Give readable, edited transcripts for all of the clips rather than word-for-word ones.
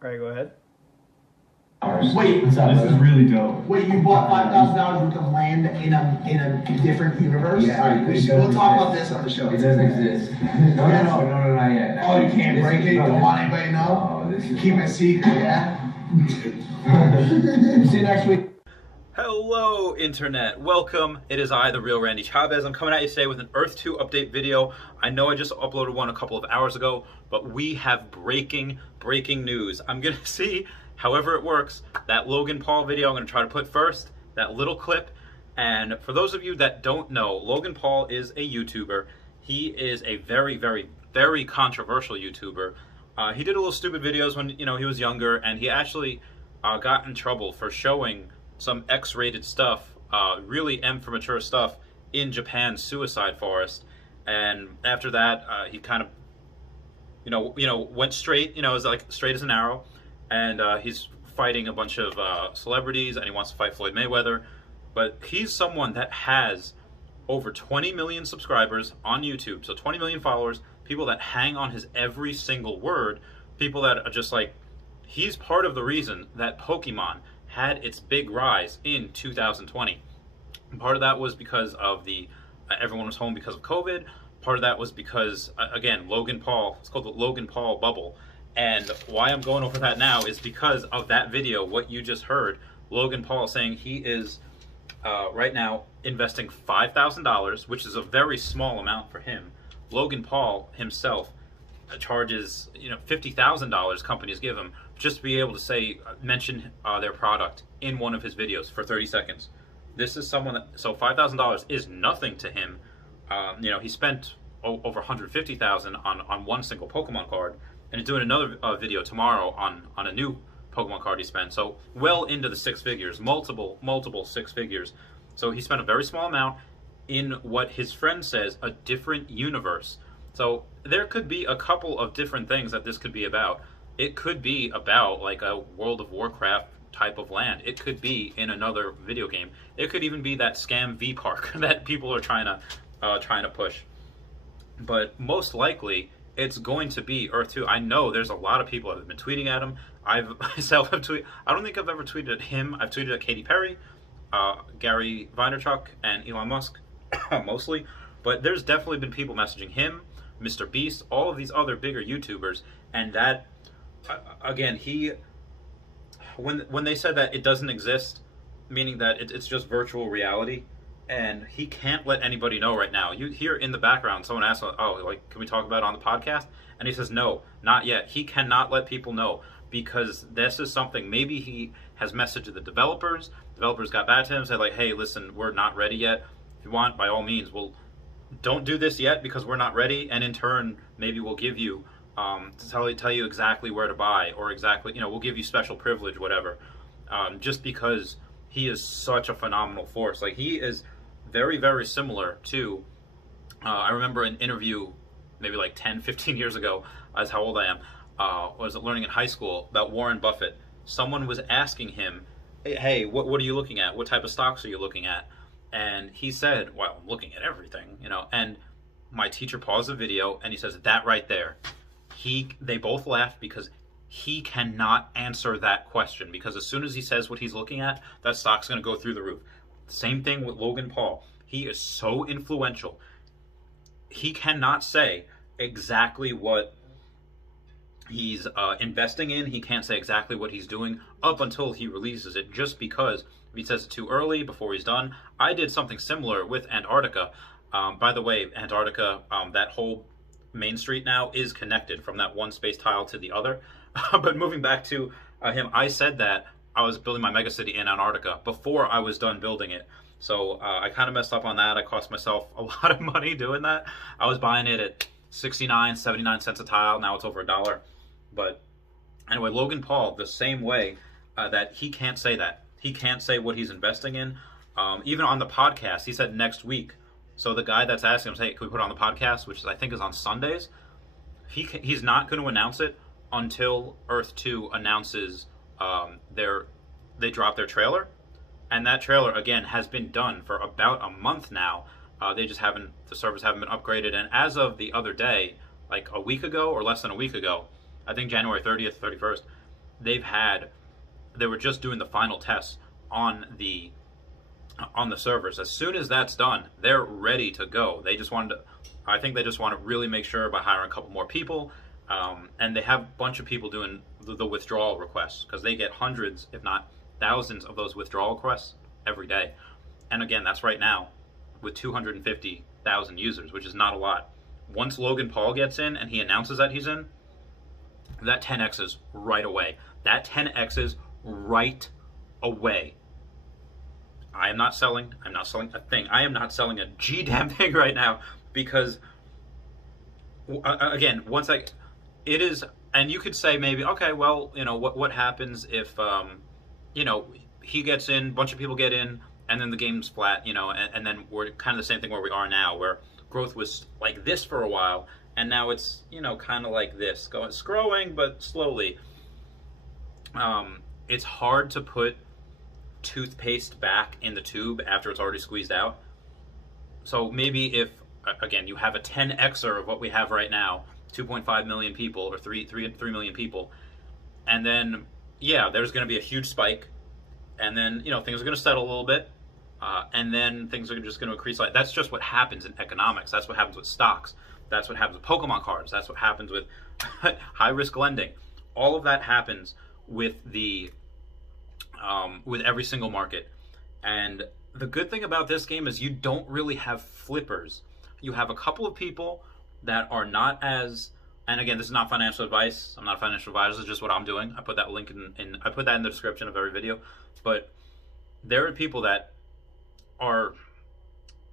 All right, go ahead. Wait, This is really dope. wait, you bought $5,000 worth of land in a different universe? Yeah, All right, we'll talk about this on the show. It doesn't exist. No, not yet. Oh, you can't break it? You don't want anybody to know? No, this is Keep it a secret, yeah? See you next week. Hello, Internet. Welcome. It is I, the real Randy Chavez. I'm coming at you today with an Earth 2 update video. I know I just uploaded one a couple of hours ago, but we have breaking news. I'm going to see, however it works, that Logan Paul video I'm going to try to put first, that little clip. And for those of you that don't know, Logan Paul is a YouTuber. He is a very controversial YouTuber. He did a little stupid videos when, he was younger, and he actually got in trouble for showing some X-rated stuff, really M for mature stuff, in Japan's suicide forest. And after that, he kind of, went straight, is like straight as an arrow. And he's fighting a bunch of celebrities, and he wants to fight Floyd Mayweather. But he's someone that has over 20 million subscribers on YouTube, so 20 million followers, people that hang on his every single word, people that are just like, he's part of the reason that Pokemon had its big rise in 2020. And part of that was because of everyone was home because of COVID. Part of that was because, again, Logan Paul, it's called the Logan Paul bubble. And why I'm going over that now is because of that video, what you just heard, Logan Paul saying he is right now investing $5,000, which is a very small amount for him. Logan Paul himself charges, $50,000 companies give him just to be able to mention their product in one of his videos for 30 seconds. This is someone that, so $5,000 is nothing to him. He spent over $150,000 on one single Pokemon card, and he's doing another video tomorrow on a new Pokemon card he spent. So well into the six figures, multiple six figures. So he spent a very small amount in what his friend says, a different universe. So there could be a couple of different things that this could be about. It could be about like a World of Warcraft type of land. It could be in another video game. It could even be that scam V Park that people are trying to push. But most likely, it's going to be Earth 2. I know there's a lot of people that have been tweeting at him. I myself have tweeted. I don't think I've ever tweeted at him. I've tweeted at Katy Perry, Gary Vaynerchuk, and Elon Musk, mostly. But there's definitely been people messaging him, Mr. Beast, all of these other bigger YouTubers, and that, again, when they said that it doesn't exist, meaning that it's just virtual reality, and he can't let anybody know right now. You hear in the background someone asks, "Oh, like, can we talk about it on the podcast?" And he says, "No, not yet." He cannot let people know because this is something. Maybe he has messaged the developers. Developers got back to him and said, like, "Hey, listen, we're not ready yet. If you want, by all means, don't do this yet because we're not ready, and in turn, maybe we'll give you to tell you exactly where to buy, or exactly, we'll give you special privilege, whatever." Just because he is such a phenomenal force. Like, he is very similar to, I remember an interview maybe like 10, 15 years ago, as how old I am, was learning in high school about Warren Buffett. Someone was asking him, "Hey, what are you looking at? What type of stocks are you looking at?" And he said, "Well, I'm looking at everything, And my teacher paused the video and he says, "That right there." They both laughed because he cannot answer that question, because as soon as he says what he's looking at, that stock's going to go through the roof. Same thing with Logan Paul. He is so influential. He cannot say exactly what he's investing in. He can't say exactly what he's doing up until he releases it, just because if he says it too early before he's done. I did something similar with Antarctica. By the way, Antarctica, that whole main street now is connected from that one space tile to the other. But moving back to him, I said that I was building my megacity in Antarctica before I was done building it. So I kind of messed up on that. I cost myself a lot of money doing that. I was buying it at 69, 79 cents a tile. Now it's over $1. But anyway, Logan Paul, the same way that he can't say that. He can't say what he's investing in. Even on the podcast, he said next week. So the guy that's asking him, "Hey, can we put it on the podcast?" which I think is on Sundays. He's not going to announce it until Earth 2 announces they drop their trailer. And that trailer, again, has been done for about a month now. The servers haven't been upgraded. And as of the other day, like a week ago or less than a week ago, I think January 30th, 31st, they were just doing the final tests on the servers. As soon as that's done, they're ready to go. I think they just want to really make sure by hiring a couple more people, and they have a bunch of people doing the withdrawal requests, because they get hundreds, if not thousands, of those withdrawal requests every day. And again, that's right now with 250,000 users, which is not a lot. Once Logan Paul gets in and he announces that he's in, that 10x's right away. That 10x's right away. I'm not selling a thing. I am not selling a G-damn thing right now, because again, it is, and you could say maybe, okay, well, what happens if, he gets in, a bunch of people get in, and then the game's flat, and then we're kind of the same thing where we are now, where growth was like this for a while, and now it's, kind of like this. It's growing, but slowly. It's hard to put toothpaste back in the tube after it's already squeezed out. So maybe if, again, you have a 10xer of what we have right now, 2.5 million people, or 3 million people, and then, yeah, there's going to be a huge spike, and then, things are going to settle a little bit, and then things are just going to increase. That's just what happens in economics. That's what happens with stocks. That's what happens with Pokemon cards. That's what happens with high-risk lending. All of that happens with with every single market. And the good thing about this game is you don't really have flippers. You have a couple of people that are not as, and again, this is not financial advice. I'm not a financial advisor. This is just what I'm doing. I put that link I put that in the description of every video. But there are people that are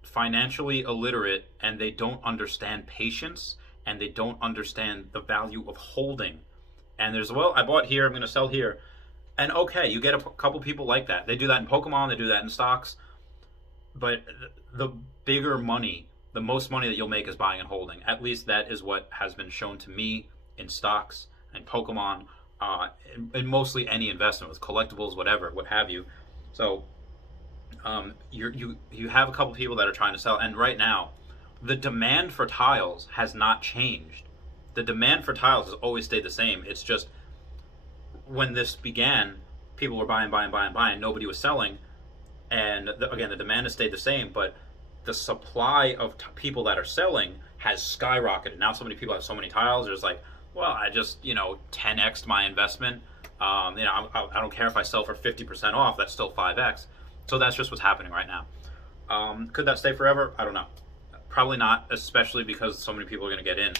financially illiterate, and they don't understand patience, and they don't understand the value of holding. And there's, well, I bought here, I'm going to sell here. And okay, you get a couple people like that. They do that in Pokemon, they do that in stocks. But the bigger money, the most money that you'll make is buying and holding. At least that is what has been shown to me in stocks and Pokemon, and mostly any investment with collectibles, whatever, what have you. So you have a couple people that are trying to sell, and right now the demand for tiles has not changed. The demand for tiles has always stayed the same. It's just when this began, people were buying, nobody was selling, and again, the demand has stayed the same, but the supply of people that are selling has skyrocketed. Now so many people have so many tiles, there's like, well, I just 10x'd my investment. I don't care if I sell for 50% off, that's still 5x. So that's just what's happening right now. Could that stay forever? I don't know. Probably not, especially because so many people are going to get in.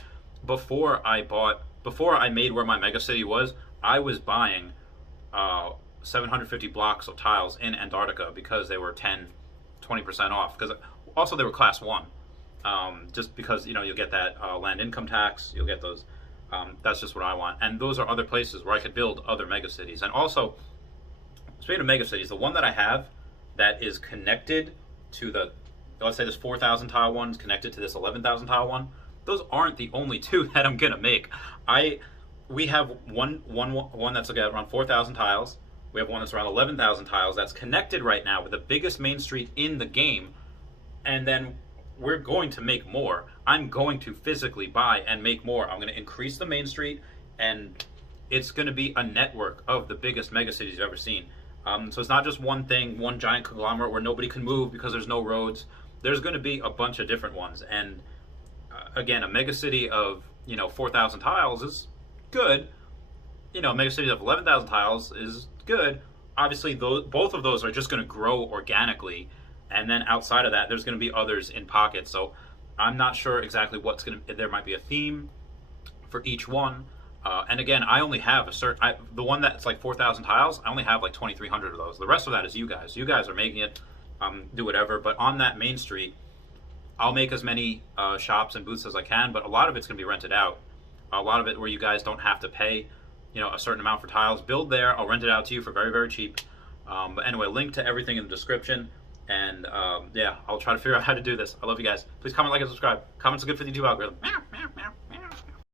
Before I made where my Megacity was, I was buying 750 blocks of tiles in Antarctica because they were 10-20% off. Because also they were class 1. Just because you'll get that land income tax, you'll get those. That's just what I want. And those are other places where I could build other megacities. And also, speaking of megacities, the one that I have that is connected to the, let's say this 4,000 tile one is connected to this 11,000 tile one. Those aren't the only two that I'm gonna make. We have one that's around 4,000 tiles. We have one that's around 11,000 tiles that's connected right now with the biggest main street in the game. And then we're going to make more. I'm going to physically buy and make more. I'm going to increase the main street, and it's going to be a network of the biggest megacities you've ever seen. So it's not just one thing, one giant conglomerate where nobody can move because there's no roads. There's going to be a bunch of different ones. And again, a megacity of 4,000 tiles is good. A megacity of 11,000 tiles is good. Obviously, both of those are just going to grow organically. And then outside of that, there's going to be others in pockets. So I'm not sure exactly what's going to, there might be a theme for each one. And again, I only have the one that's like 4,000 tiles, I only have like 2,300 of those. The rest of that is you guys. You guys are making it, do whatever. But on that main street, I'll make as many shops and booths as I can, but a lot of it's going to be rented out. A lot of it where you guys don't have to pay, a certain amount for tiles. Build there, I'll rent it out to you for very, very cheap. But anyway, link to everything in the description. And yeah, I'll try to figure out how to do this. I love you guys. Please comment, like, and subscribe. Comments are good for the YouTube algorithm.